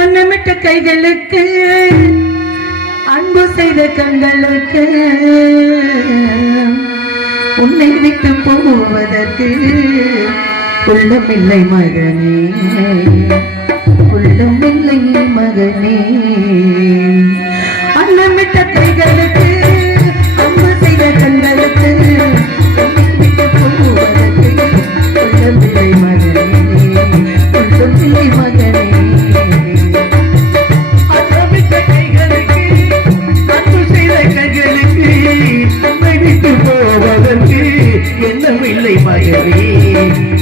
அன்னமிட்ட கைகளுக்கு அன்பு செய்த கண்களுக்கு உன்னை விட்டு போவதற்கு உள்ளமில்லை மகனே உள்ளமில்லை மகனே. அன்னமிட்ட கைகளுக்கு அன்பு செய்த கண்களுக்கு உன்னை விட்டு போவதற்கு உள்ளமில்லை மகனே உள்ளமில்லை மகனே. மகனே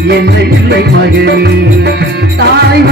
என்ன இல்லை மகனே. தாய்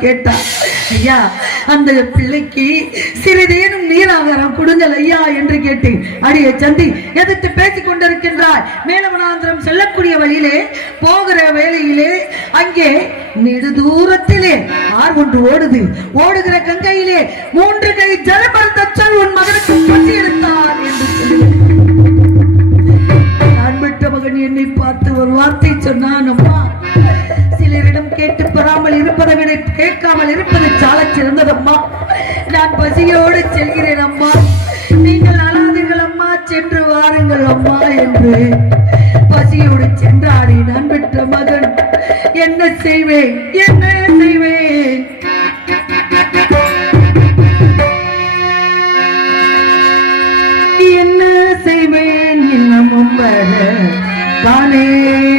கேட்டா ஐயா அந்த பிள்ளைக்கு சிறிதேனும் நீராகாரம் கொடுங்கள் ஐயா என்று கேட்டேன். அடியே சந்தி எதிர்த்து பேசிக் கொண்டிருக்கின்றாய். மேலவனாந்திரம் செல்லக்கூடிய வழியிலே போகிற வேலையிலே அங்கே நெடு தூரத்திலே ஆர் ஒன்று ஓடுது. ஓடுகிற கங்கையிலே மூன்று கை ஜலபரத்தச்சல் உன் மகனுக்கு பசி எடுத்தார் என்று சொல்லி நான் விட்ட மகன் என்னை பார்த்து ஒரு வார்த்தை சொன்னான் அம்மா சிலரிடம் கேட்டு பெறாமல் இருப்பதை விட கேட்காமல் இருப்பது சால சிறந்ததம்மா. நான் பசியோடு செல்கிறேன் அம்மா. நீங்கள் அழாதீர்கள் அம்மா சென்று வாருங்கள் அம்மா என்று. பசியோடு சென்றாடி நான் பெற்ற மகன். என்ன செய்வேன்? என்ன செய்வேன்? என்ன செய்வேன்? இன்னமும் வர தானே.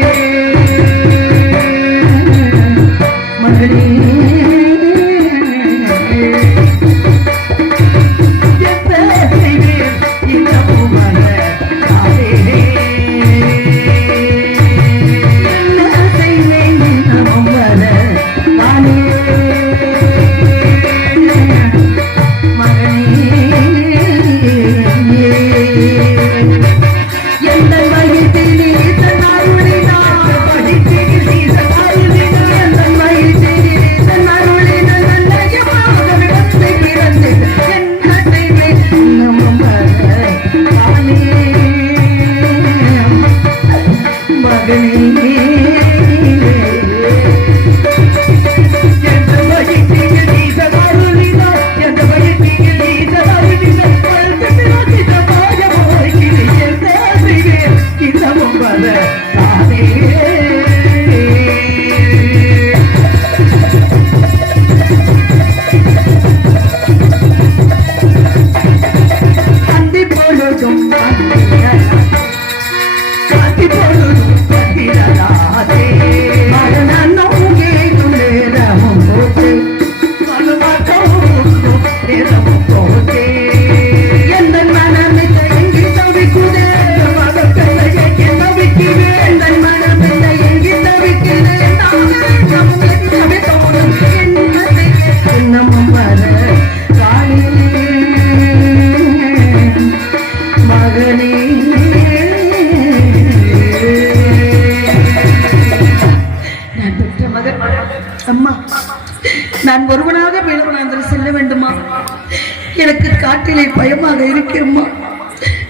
பயமாக இருக்கேம்மா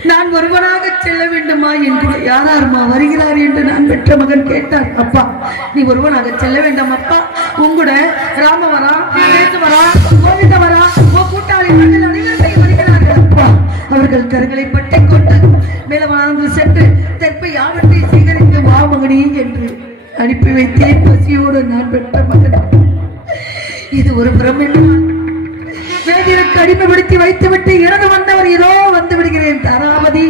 நான் ஒருவனாக செல்ல வேண்டுமா என்று யாராருமா வருகிறார் என்று நான் பெற்ற மகன் கேட்டார். அப்பா நீ ஒருவனாக செல்ல வேண்டாம் அப்பா உங்களோட ராமவரா கோவிந்தவரா வரா கூட்டாளி மக்கள் அனைவரும் வருகிறார்கள். அப்பா அவர்கள் கருங்களை பட்டை கொண்டு மேலவனாந்து சென்று தெற்பை யாவற்றை சீகரித்து வா மகனே என்று அனுப்பி வைத்தேன். பசியோடு நான் பெற்ற மகன். இது ஒரு புறம் அடிமைப்படுத்தி வைத்துவிட்டு இறந்து வந்தவர் ஏதோ வந்து விடுகிறேன் தராமதி.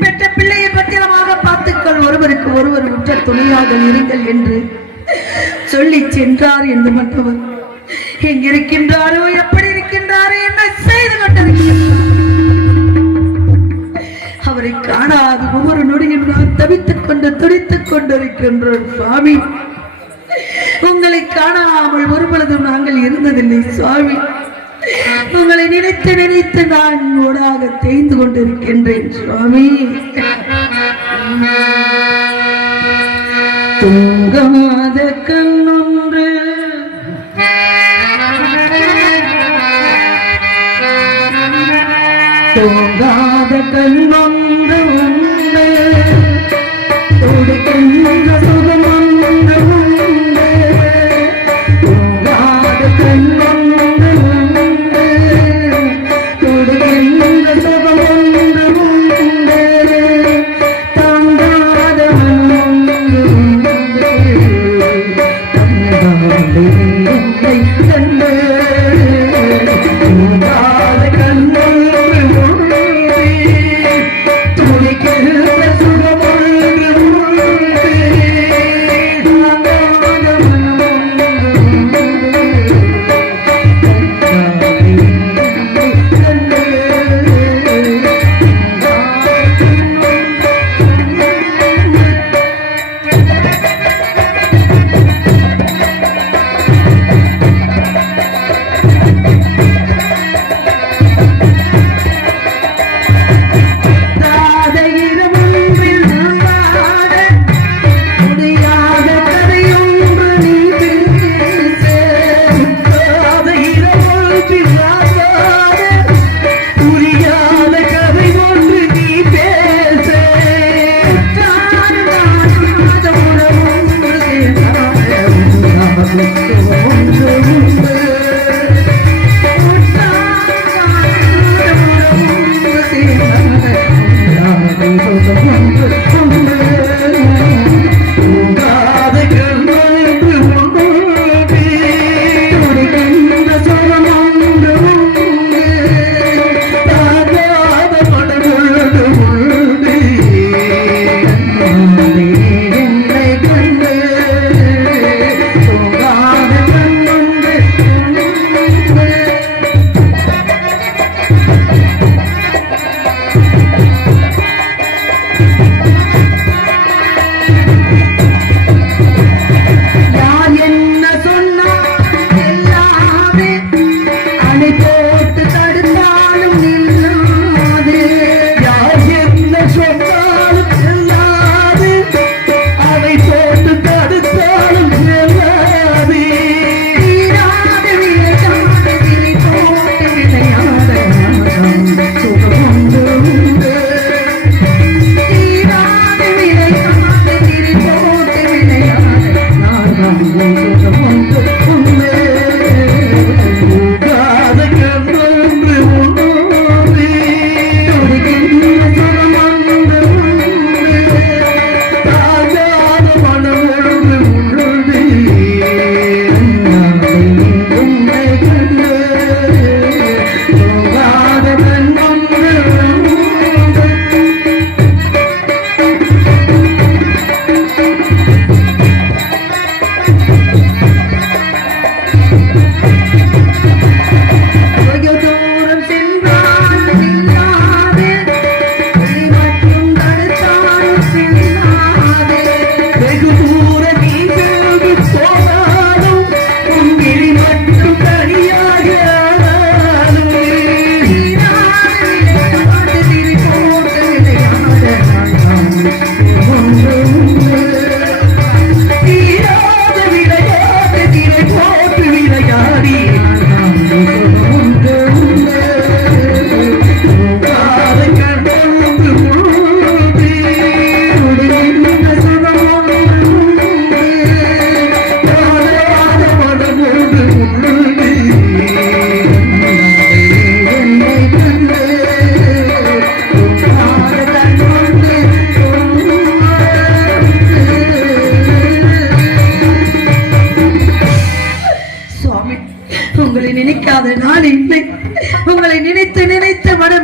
பெற்ற பிள்ளையை பத்திரமாக பார்த்துக்கள். ஒருவருக்கு ஒருவர் உற்ற துணையாக இருங்கள் என்று சொல்லி சென்றார் என்று மற்றவர். எங்கிருக்கின்றாரோ எப்படி இருக்கின்றாரோ என்ன செய்து கொண்டிருக்கின்றார் அவரை காணாது ஒவ்வொரு நொடியும் நான் தவித்துக் கொண்டு துடித்துக் கொண்டிருக்கின்றோம் சுவாமி. உங்களை காணாமல் ஒரு பொழுதும் நாங்கள் இருந்ததில்லை சுவாமி. உங்களை நினைத்து நினைத்து நான் ஓடாக தேய்ந்து கொண்டிருக்கின்றேன் சுவாமி. துங்கமாத கண்ணொன்று. தூங்காத கண்ணொன்று.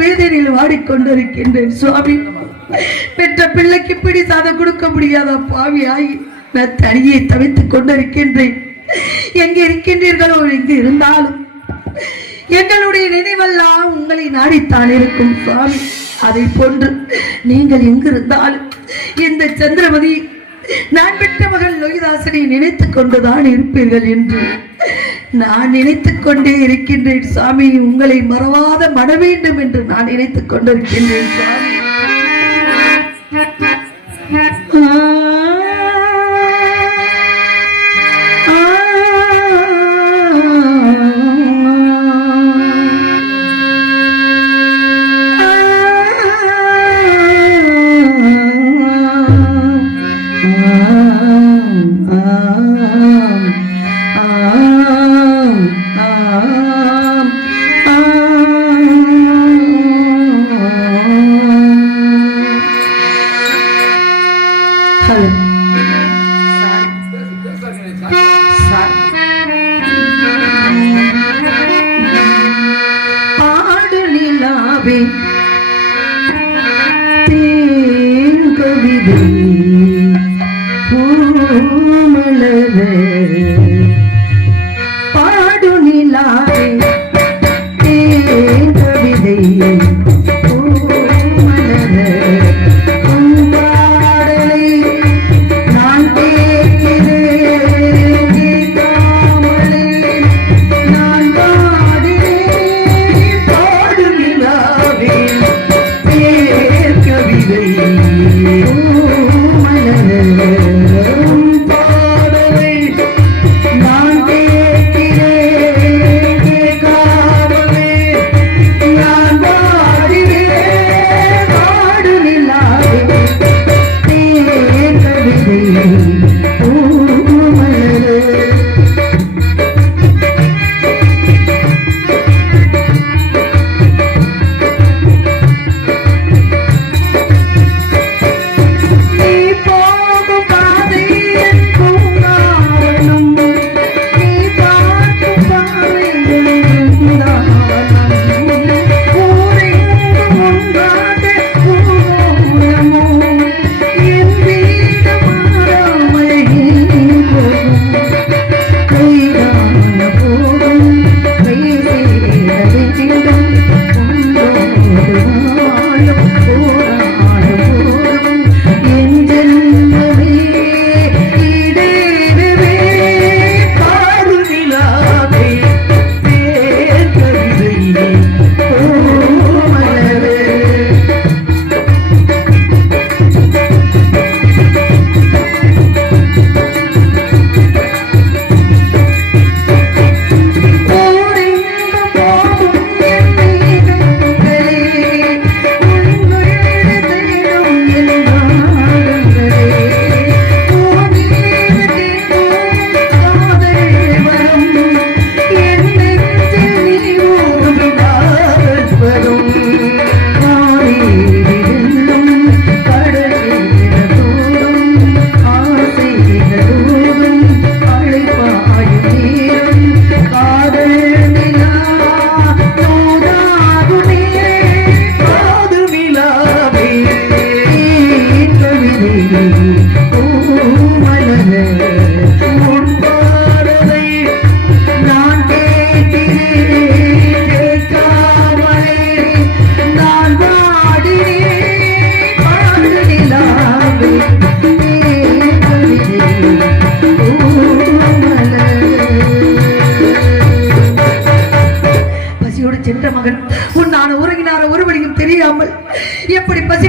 வேதனையில் வாடிக்கொண்டிருக்கின்றேன் சுவாமி. பெற்ற பிள்ளைக்கு இப்படி சாதம் கொடுக்க முடியாத பாவி ஆகி நான் தனியை தவித்துக் கொண்டிருக்கின்றேன். எங்க இருக்கின்றீர்களோ எங்க இருந்தாலும் எங்களுடைய நினைவெல்லாம் உங்களை நாடித்தான் இருக்கும் சுவாமி. அதை போன்று நீங்கள் எங்கிருந்தாலும் இந்த சந்திரமதி நான் பெற்ற மகள் லோகிதாசனை நினைத்து கொண்டுதான் இருப்பீர்கள் என்று. நான் நினைத்துக் கொண்டே இருக்கின்றேன் சாமி. உங்களை மறவாத மன வேண்டும் என்று நான் நினைத்து கொண்டிருக்கின்றேன் சாமி. Be.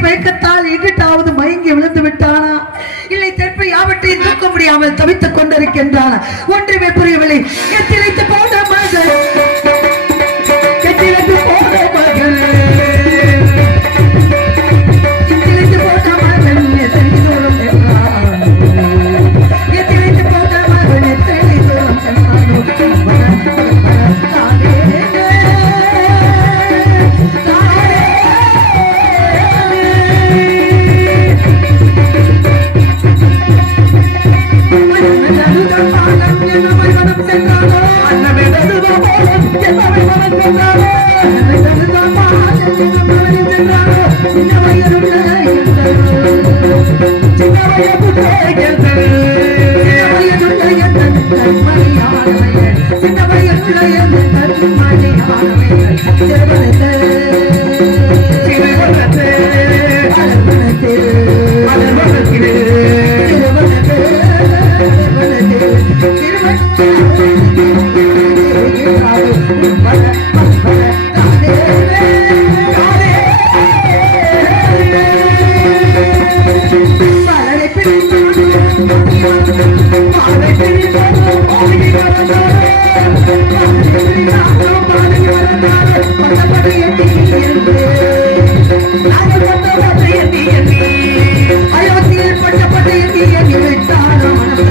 மயக்கத்தால் இடிட்டாவது மயங்கி விழுந்து விட்டானா? இல்லை தெற்பை யாவற்றையும் தூக்க முடியாமல் தவித்துக் கொண்டிருக்கின்றானா? ஒன்றுமே புரியவில்லை. எத்திரைத்து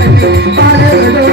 Thank you.